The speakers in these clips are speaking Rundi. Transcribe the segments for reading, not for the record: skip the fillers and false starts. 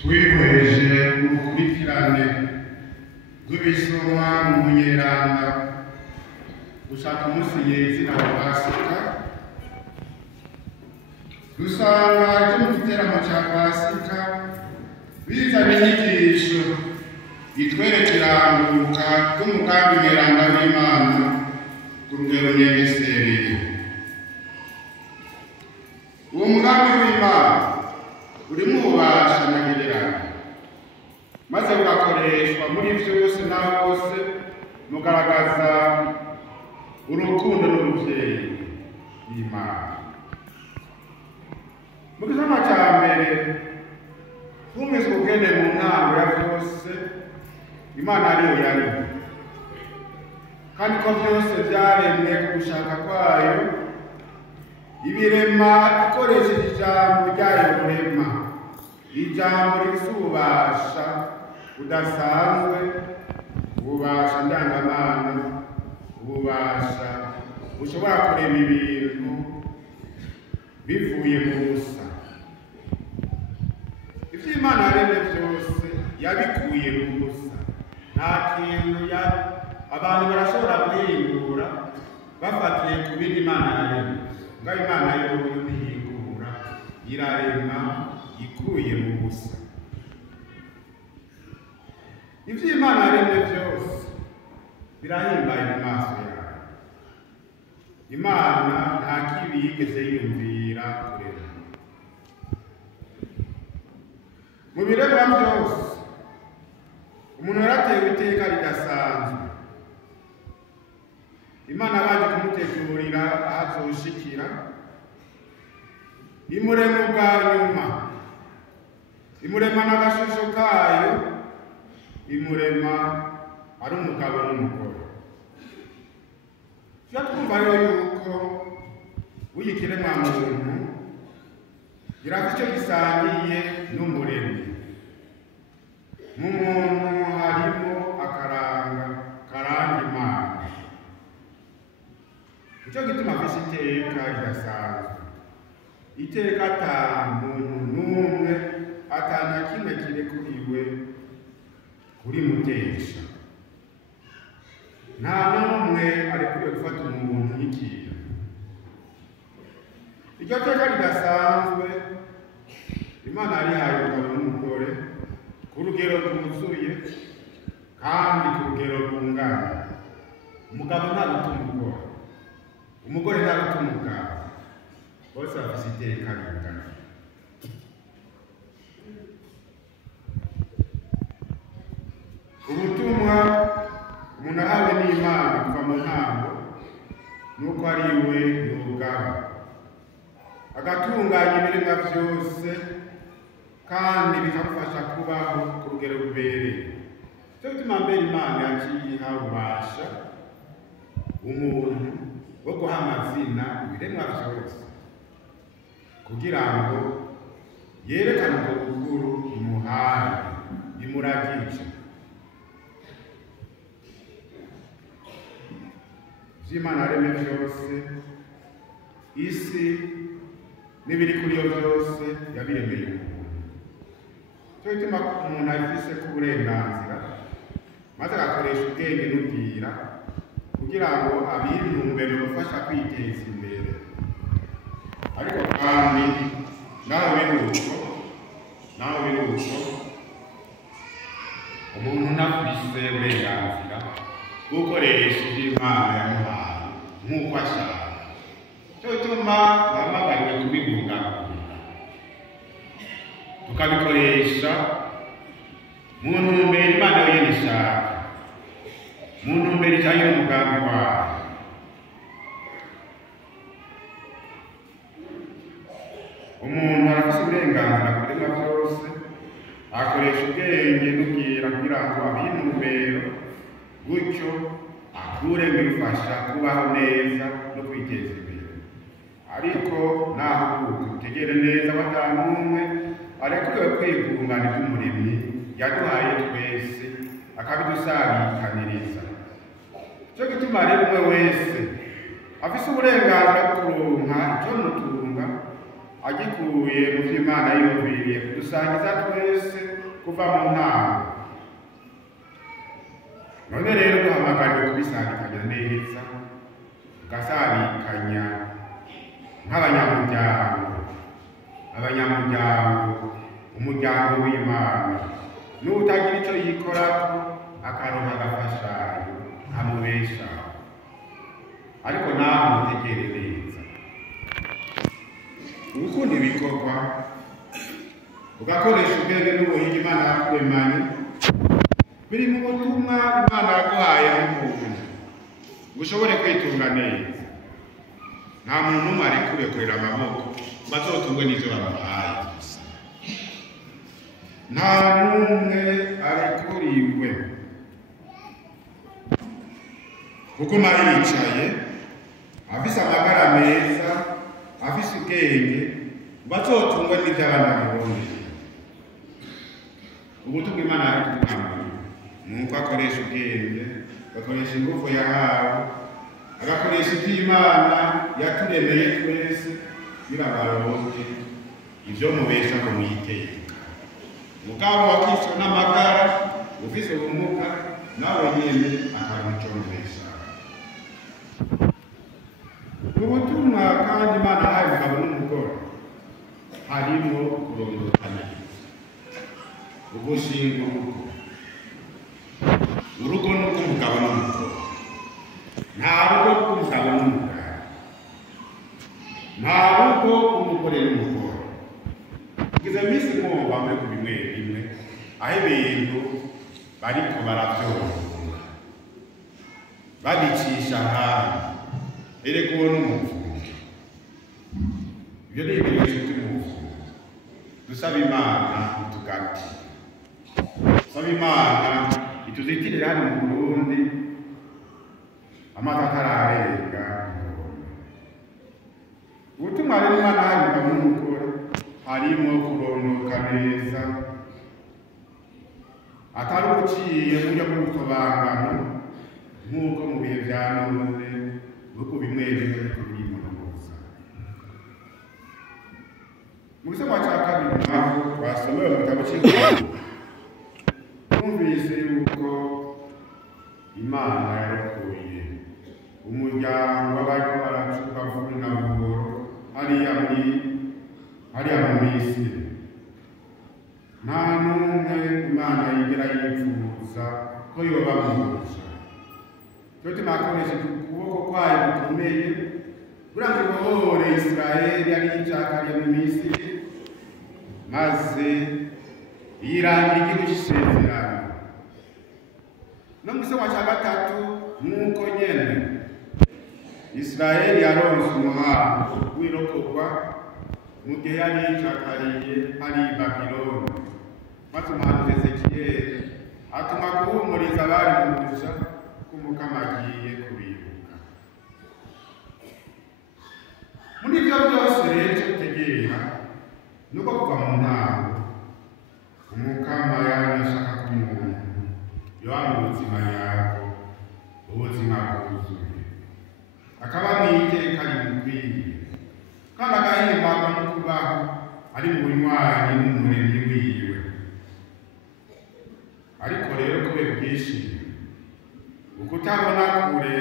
twihweje urukurikirane rw'ibisomwa mu Nyeranda gushaka umunsi nyezina wa Pasika, dusanga ibyo mu giteramo cya Pasika bizana inyigisho itwereka iranguka ry'umugambi Nyeranda w'Imana ku rugero nyegesereye. Uwo mugambi w'Imana urimo ububasha ntagereranywa, maze bugakoreshwa muri byose na hose mugaragaza urukundo n'umuvyeyi w'Imana. Mu gisoma cya mbere twumvise ubwene mu ntango ya byose Imana ariyo yari, kandi ko byose byaremwe ku gushaka kwayo, ibirema ikoresheje ijambo ryayo kurema, ijambo rifise ububasha budasanzwe, ububasha ndangamana, ububasha bushobora kurema ibintu bivuye mu busa. Ivyo Imana yaremye byose yabikuye mu busa, nta kintu abantu barashobora guhingura bafatiye ku bindi Imana yaremye. Ngaho Imana yoyo ntihingura, irarema ikuye mu busa. Ivyo Imana yaremye byose birahimbaye mu maso yawe. Imana nta kibi yigeze yiyumvira kurema. Mu biremwa byose umuntu yaratewe iteka ridasanzwe. Imana abanje kumutegurira ahazoshikira, imurema ubwa nyuma, imurema n'agashusho kayo, imurema ari umugabo n'umugore. Tujya twumva rero yuko uyikiremwa muntu girafite icyo gisangiye n'umuremyi. Mu muntu harimo akaranga Imana. Nicyo gituma afise iteka ridasanzwe, iteka ata muntu n'umwe, ata na kimwe kirekuriwe kurimutesha. Nta n'umwe arekuriwe gufata umuntu nk'ikintu. Iryo teka ridasanzwe Imana yarihaye umugabo n'umugore ku rugero rwuzuye kandi ku rugero rungana. Umugabo ntaruta umugore, umugore ntaruta umugabo, bose bafise iteka ringana. Ubutumwa umuntu ahawe n'Imana kuva mu ntango nuko ari we yugaba, agatunganya ibiremwa byose kandi bikamufasha kubaho ku rugero rubereye. Cyo gituma mbere Imana yaciye iha ububasha umuntu wo guha amazina ibiremwa byose, kugira ngo yerekane ubwo bukuru imuhaye, imuragije. Imana yaremye byose, isi n'ibiri kuri yo byose yabiremeye umuntu. Cyo gituma umuntu afise ku burenganzira, maze agakoresha ubwenge n'ubwira kugira ngo abintumbere bamufasha kwiteza imbere. Ariko kandi nawe biruko umuntu nafise uburenganzira bwo gukoresha ibyo Imana yamuhaye nk'uko ashaka. Cyo gituma bahamagariwe kubibungabunga, tukabikoresha mu ntumbero Imana yonyine ishaka, mu ntumbero ijyanye n'umugambi wayo. Umuntu arafise uburenganzira ku biremwa byose, akoresha ubwenge n'ubwira kugira ngo abintumbero, gutyo akure bimufasha kubaho neza no kwiteza imbere. Ariko naho tutegere neza batanumwe arekuriwe kwigungana iby'umuremyi yaduhaye twese, akabidusabikaniriza. Cyo gituma rero umwe wese afise uburenganzira bwo kuronka icyo mutunga, agikuye mu vy'Imana yiyumviriye kudusangiza twese kuva mu ntango. None rero duhamagariwe kubisangikanya neza, tugasabikanya nk'abanyamuryango, umuryango w'Imana. N'utagira ico yikorako akaronka agafashanyo kamubeshaho. Ariko nawe mutegere neza, gukunda ibikorwa ugakoresha ubwenge n'ubuhinga Imana yakuremanye biri mu butumwa Imana yaguhaye n'umuntu ushobore kwitunga neza. Nta muntu n'umwe arekuwe kurera amaboko bazotungwe n'ivyo bamuhaye. Nta n'umwe arekuriwe kuguma yicaye afise amagara meza, afise ubwenge bazotungwe n'ivyo abana biboneye. Ubutumwa Imana yaduhaye nuko akoresha ubwenge, agakoresha ingufu yahawe, agakoresha ivy'Imana yaturemeye twese birabaronke ivyo mubeshaho mwiteka. Mugabo wakishwe n'amagara, ufise ubumuga, nawe nyene akaronka ico mubeshaho. Ubutumwa kandi Imana yahaye umugabo n'umugore harimwo kurongorana, ugushinga urugo n'urw'umugabo n'umugore. Nta rugo rw'umugabo n'umugore, nta rugo rw'umugore n'umugore. Kugeza iminsi mwumva muri ku bimwe bimwe aho ibintu bariko baravyorora babicisha hanze, erega uwo n'umuvuzi. Ivyo ni ibimenyetso vy'umuvuzi. Dusaba Imana itugati, dusaba Imana ituzitirire hano mu Burundi amazi atararenga inkombe. Ubutumwa rero Imana yahaye umugabo n'umugore harimo kurondoka neza, atari uguciye mu buryo bw'ubutobangano nk'uko mu bihe vya none bihugu bimwe bimwe biriko birimonogoza. Mu gisomwa ca kabiri naho twasomewe mu gitabo c'Inkuru, twumvise yuko Imana yarokoye umuryango w'abariko baracuka vuba na buhoro hariya mu Misiri. Nta n'umwe Imana yigera yipfuza ko yoba muja. Cyo tunakoresheje ukuboko kwayo gukomeye kugira ngo ibohore Isirayeli yari yicakariye mu Misiri, maze yirangira igihugu c'isezerano. No mu gisomwa ca gatatu nuko nyene Isirayeli yaronse umuhango w'irokorwa mu gihe yari yicakariye hari i Babiloni. Maze umuhanuzi Ezekiyeli atuma guhumuriza abari mu buja ko Umukama agiye kubibuka. Muri ivyo vyose rero ico dutegera nuko kuva mu ntango Umukama yari ashaka ko umuntu yoba mu buzima nyabwo, ubuzima bwuzuye, akaba mw'iteka rimukwiye, kandi agahimbagwa no kubaho ari mu bunywanyi n'umuremyi wiwe. Ariko rero kubera ubwishime, ukutabona kure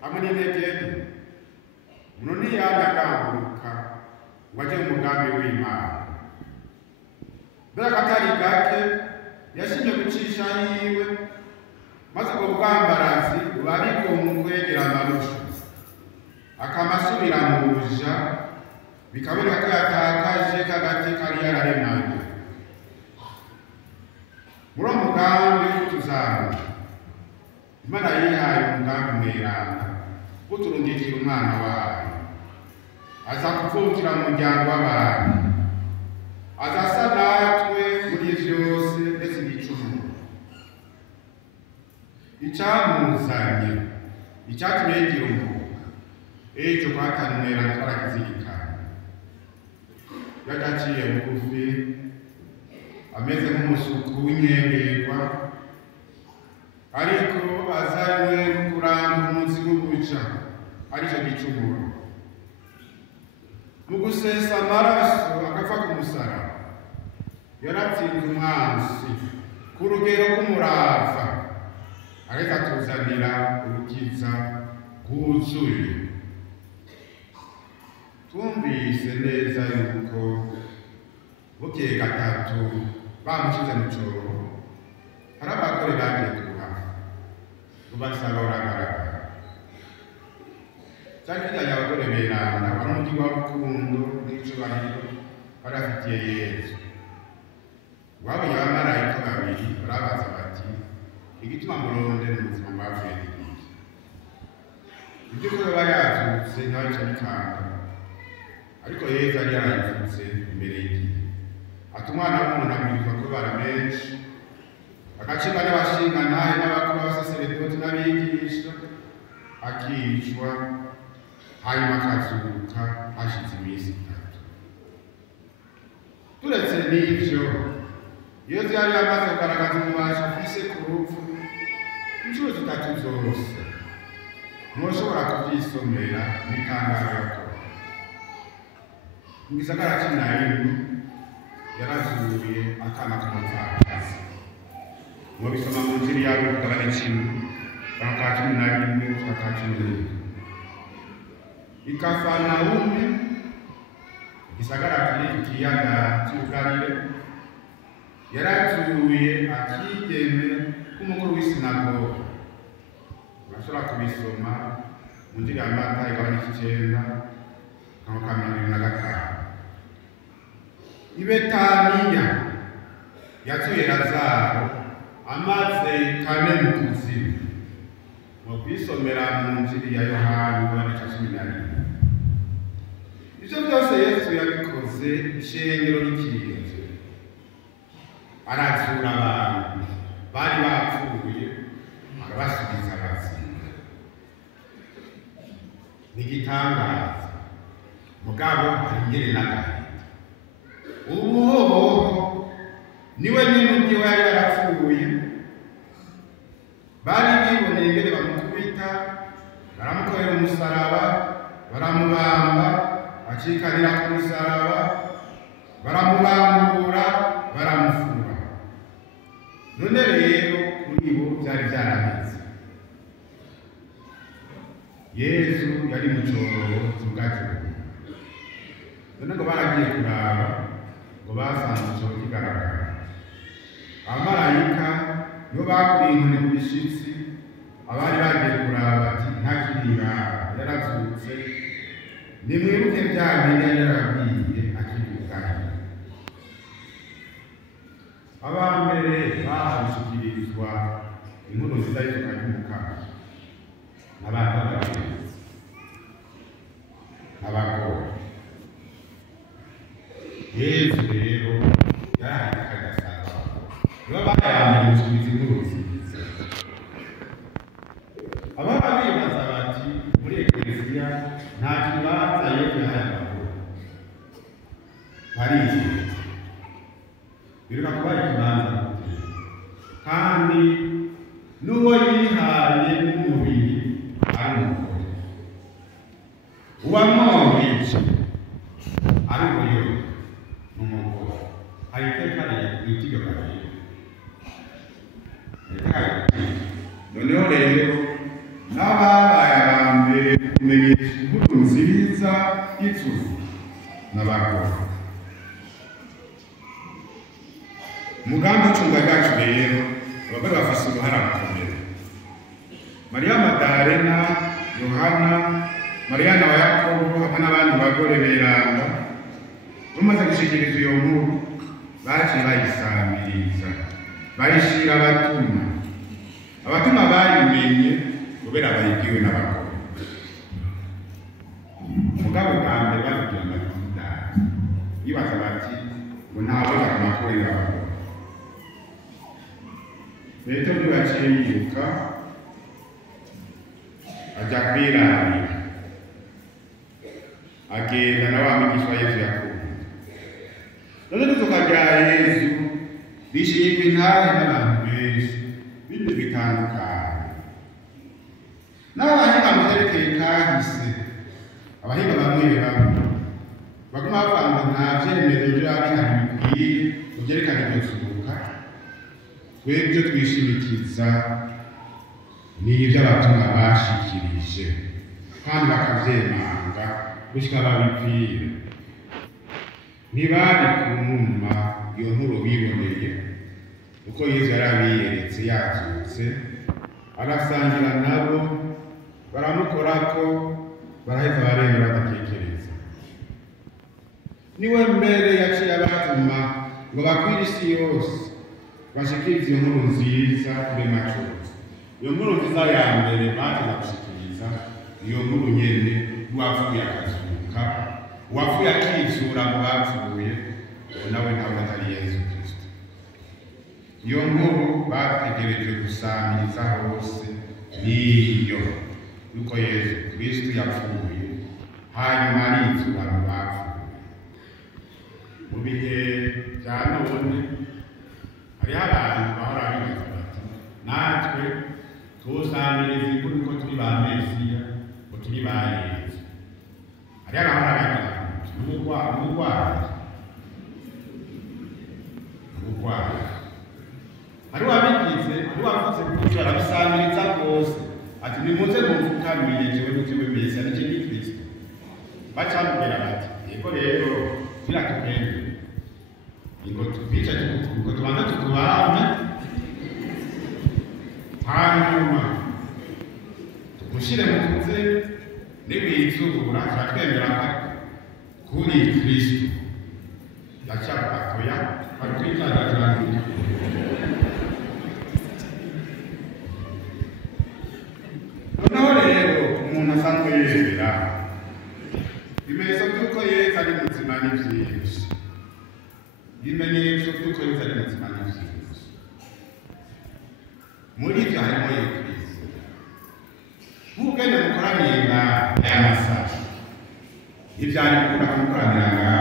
hamwe n'intege nke, umuntu ntiyanagamburuka ngo aje mu mugambi w'Imana. Mbere akatari gake yashimye gucisha yiwe, maze ubwo bwambarazi buba ariko mu kwegera amarusha, akama asubira mu buja, bikaboneka ko yatakaje kagati kari yararemanye. Muri uwo mugambi w'utuzamura Imana yihaye umugambi mweranda wo turungikira umwana wayo, aza kuvukira mu muryango w'abantu, aza asa natwe muri vyose ndetse n'icumuro. Icamuzanye, icatumye yigira umwuga, ejo kwatana umweranda twarakizirikana. Yagaciye bugufi, ameze nk'umusuku w'inyengerwa, ariko azanywe kuranga umunsi w'ubuca, arico gicumuro. mu gusesa amaraso agapfa ku musaraba yaratsinze umwansi ku rugero rw'umurava ariko atuzanira urukiza rwuzuye. Twumvise neza yuko bukeye gatatu bamushize mu cyobo, hari abagore bagiye kuruhama basanga uragaragara. Cyari kijyanye abagore beranda bari umutima w'urukundo n'icyubahiro bari bafitiye Yesu. Babonye abamarayika babiri barabaza bati igituma muronde mu buzima bwavuye n'iki? Ibyo kuba yazutse ntabica bitanga, ariko Yesu yari yarayivutse imbere y'igihe. Ati umwana w'umuntu abwirizwa kubara menshi, agacibwa n'abashingantahe n'abakuru b'abasaseredoti n'abigisha, akicwa hanyuma akazuka hashize iminsi 3. Turetse n'ivyo, Yesu yari yamaze kugaragaza ububasha afise ku rupfu inshuro 3 zose. Ntushobora kuvyisomera n'itangaro yakora. Mu gisagara c'Inayimu yarazuye akana k'umupfakazi. Mubisoma mu Injili ya Luka kagabane 10:11-17. I Kafanaume, gisagara kiri ku kiyaga cy'Ubugalile, yarazuye akigeme k'umukuru w'isinagoga. Urashobora kubisoma mu Injili ya Matayo kagabane 9:25. I Betaniya yazuye Lazaro amaze 4 mu kuzimu. Mu kwisomera mu Injili ya Yohana kagabane 11. Ivyo byose Yesu yabikoze ishengero ry'ikirinzo. Arazura abantu bari bapfuye arabasubiza bazima. Ni igitangaza, mugabo ingere n'agahinda. Ubuhoho niwe nyine ubwiwe yari yarapfuye. Bari biboneye ingene bamukubita, baramukorera umusaraba, baramubamba, acikanira ku musaraba, baramubambura, baramufura. None rero kuri bo byari byaraheze. Yesu yari mu cyobo cy'ubwatsi. None ngo baragiye kuraba ngo basanze icyobo kigaragara. Abamarayika nibo bakuriye inkoni ku bishitsi, abari bagiye kuraba bati ntakiri yarazutse. Nimwibuke bya bindi yari yarabwiye akibukanye. Abambere bahashikirizwa inkuru nziza y'isuka ry'umukara n'abantu b'abagenzi n'abagore. Yesu rero yarahita akagasanga nibo bayambere gusubiza inkuru nziza. Ababa bibaza bati muri Ekleziya nta kibanza Yesu yahaye abagore. Barizi bireka kuba ikibanza kandi n'uwo yihaye n'umubiri ari umugore. Uwamwoheje ari uyo n'umugore. Hari iteka ry'igitigo kabiri. Noneho rero n'ababaye abambere kumenyesha inkuru nziza y'ijuru n'abagore. Umugambi w'icunga ryacu rero abagore bafise uruhara rukomeye. Mariya Madarena, Yohana, Mariyana wa Yakobo hamwe n'abandi bagore beranda bamaze gushikiriza iyo nkuru baciye bayisamiriza bayishira abatuma. Abatuma bayimenye kubera bayibwiwe n'abagore. Umugabo bwa mbere babibwira Matilda yibaza bati ngo ntawe bakamukorera abagore. Petero yaciye yiruka ajya kwirarira, agenda na wa mwigisha wa Yesu yakunda. None tuzoka rya Yesu rishimwa intahe n'abantu benshi bindi bitandukanye. N'abahinga mu vyerekeye kahise, abahinga bamwe bamwe baguma bavuga ngo nta vyemezo vyaba bihari bikwiye vyerekana iryo zuka. Twebwe twishimikiza n'ivyo abatumwa bashikirije kandi bakavyemanga gushika babipfire. Ntibari kumuma iyo nkuru biboneye uko Yesu yari abiyeretse yazutse, arasangira nabo, baramukorako, baraheza baremera badatekereza. Niwe mbere yaciye abatuma ngo bakwire isi yose bashikirize iyo nkuru nziza kurema cose. Iyo nkuru nziza ya mbere bateza gushikiriza iyo nkuru nyene y'uwapfuye akazuka, uwapfuye akizura mu bapfuye, nawe ntabwo atari Yesu Kristo. Iyo nkuru bategereje gusamiriza hose niyo yuko Yesu Kristo yapfuye hanyuma arizura mu bapfuye. Mu bihe bya none hariho abantu bahora bibaza bati natwe tusamiriza inkuru ko turi ba Mesiya, ko turi ba Yesu. Hariho abahora bagira umugwayi. Hariho abigize, hariho abavuze gutyo arabisamiriza rwose ati nimuze mumfukamire jewe n'jewe Mesiya nije ni Kristo. Bacamubwira bati yego rero biratugende ngo tubica ngo tubanza tukubame hanyuma tugushire mu kuze nibizura turatwemera kuri Kristo. Yacabatoya barikwitangatirana noneho rero umuntu asanzwe yemera ibimenyetso by'uko Yesu ari muzima ni byinshi. Ibimenyetso by'uko Yesu ari muzima ni byinshi. Muri ibyo harimo iyo Kristo. Nk'ubwene mukoraniye aya masaha ivyari gukunda kumukoranira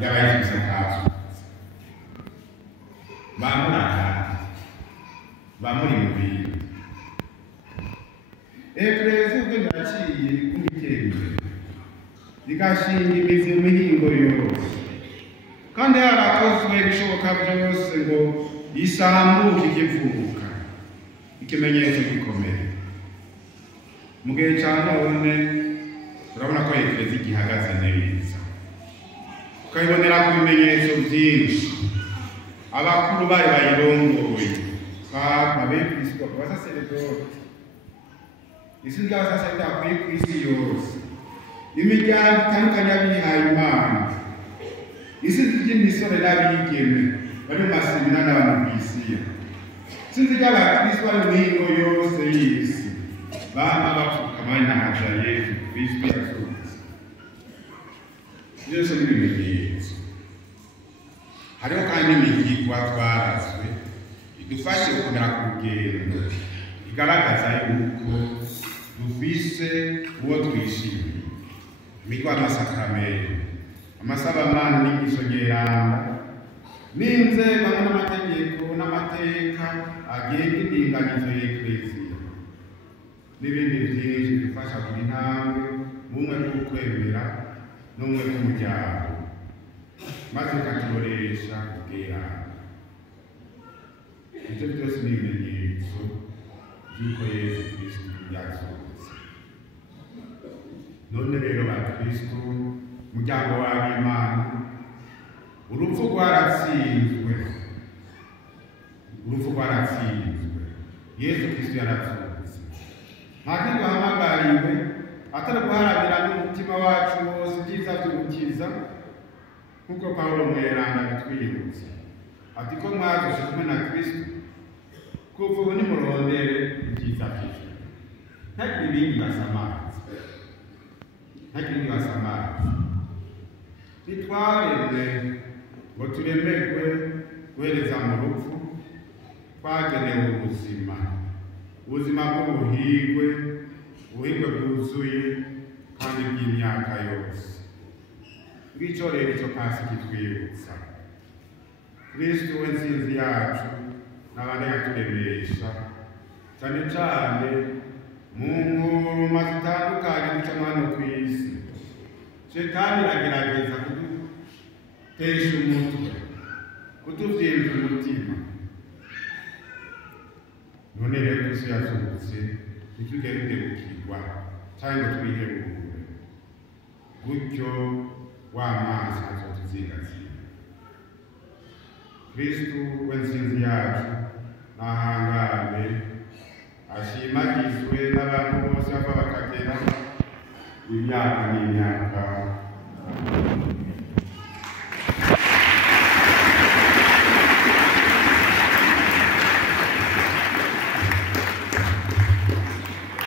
y'abayifise akazu bamuri mu bintu. Eklezia ubwene yaciye kumiterere igashinga imizi mu mihingo yose, kandi yarakozwe ibishoboka byose ngo isambuke ikivuka, ikimenyetso gikomeye. Mu gihe ca none turabona ko Eklezia igihagaze neza, ukayibonera ku bimenyetso byinshi. Abakuru bari bayirongoye abepiskopi, abasaseredoti, isi ry'abasaseredoti akwiye ku isi yose, imiryango itandukanye y'abihaye Imana, isi ry'imisore n'abigeme bari mu masemina n'abantu kw'isiya, sinzi ry'abakristo bari mu mihingo yose y'isi bama bapfukama inahaja Yesu Kristo yazutse. Byose ni ibimenyetso. Hariho kandi n'imigigwa twarazwe idufashe gukomera ku rugendo, igaragaza yuko dufise uwo twishimiye. Imigigwa y'amasakramentu, amasabamana n'inyigisho nyeranda n'inzego n'amategeko n'amateka agenga indinganizo y'Eklezia n'ibindi byinshi bifasha buri ntambwe bumwe bw'ukwemera n'umwe bw'umuryango, maze bikaturoresha ubwerane. Ibyo byose ni ibimenyetso by'uko Yesu Kristo yazutse. None rero bakristo, umuryango w'Imana, urupfu rwaratsinzwe. Yesu Kristo yarazutse. Nta kindi duhamagariwe atari guharanira n'umutima wacu wose ibyiza by'umukiza, nk'uko Pawulo mweranda bitwibutsa ati ko mwazutse kumwe na Kristo, kuva ubu nimurondere ibyiza by'ijuru. Ntagire ibindi basamaza. Ntitwaremwe ngo turemerwe guhereza mu rupfu, twagenewe ubuzima bw'ubuhigwe bwuzuye kandi bw'imyaka yose. Ngicyo rero icyo kasi kitwibutsa Kristo we nsinzi yacu n'abandi yaturemesha, cyane cyane mu ngoma zitandukanye duca hano ku isi. Shetani agerageza tesha umutwe kutuvyimba umutima none rero isi yazutse ntitugende gukirwa cyangwa twihebure gutyo w'amazi azotuzingazinga. Kristu w'intsinzi yacu nahangane ashimagizwe n'abantu bose bava bakagera imyaka n'imyaka.